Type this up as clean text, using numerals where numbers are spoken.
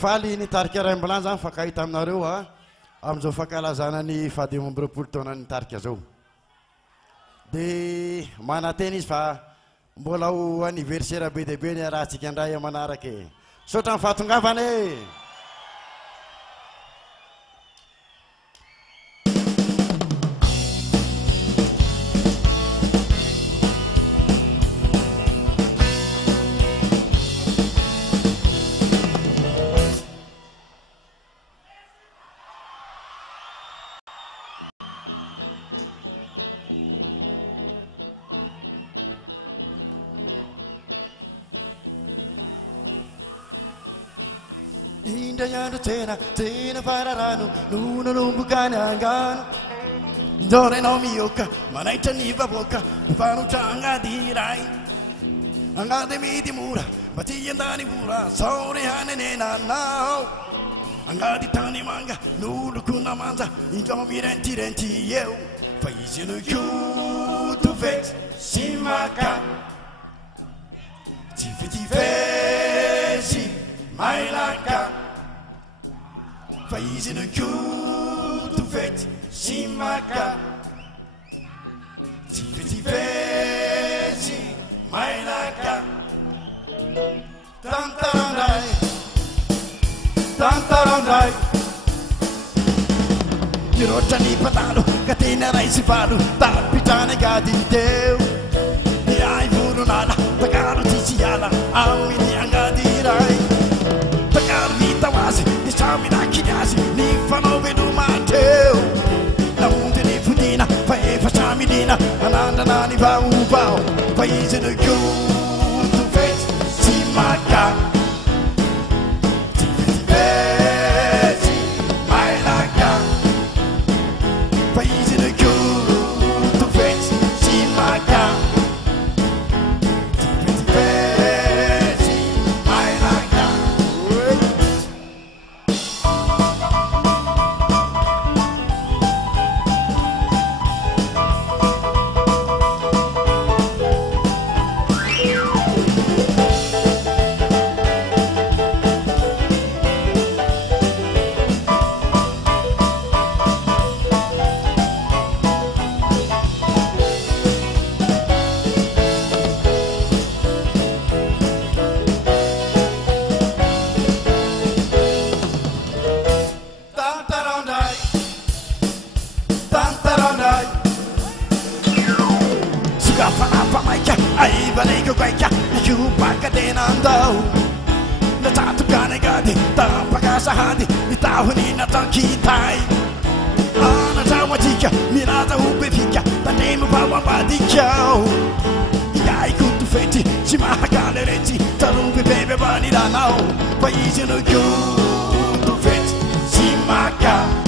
faly nitarika ray ambilany zany fa kahita aminareo am'izao fankalazana ny fahadimy amby roapolo taona nitarika zao de manateny izy fa mbola ho anniversaire be deabe ny arahantsika andray manaraka sotra ny fahatongavany Indayano tena fararano nuno lumbukana angano Dore no mioka manaita ni vaboka Fanu changa dirai Angade midi mura Bati yandani mura Sauri hanene na nao Angadi tani manga Nulu kuna manza Injomi renti yeu Faizi no yu tu vet Simaka Tifiti fezi Mailaka Faizi no yu tu vet Simaka Tifiti fezi Mailaka Tantarandai Tantarandai Kirocha ni patalo Katina rai si falo Tapitane gadi teu Ni ai vuru nada Takaro tisiala Amini angadi rai Takaro hitawasi Ni chami na kinyasi Ni fano vedu mateu Na unde ni fudina Faefa chami dina Ananda nani va uvao Faizi no yu tu vet Simaka Tifiti vezi Mailaka Faizi no yu tu vet Simaka Tifiti vezi Mailaka Aivanego guaia, Yupaca denandau Na tatu ganegadi, Tampaga sahadi Itahunina tankitai Ana tawatika, Mirata ubefika Tanemu bawambadikau Iai kutu feti, Simahagalereti Tarubi bebe banidanau Faizi no yu tu feti Simaka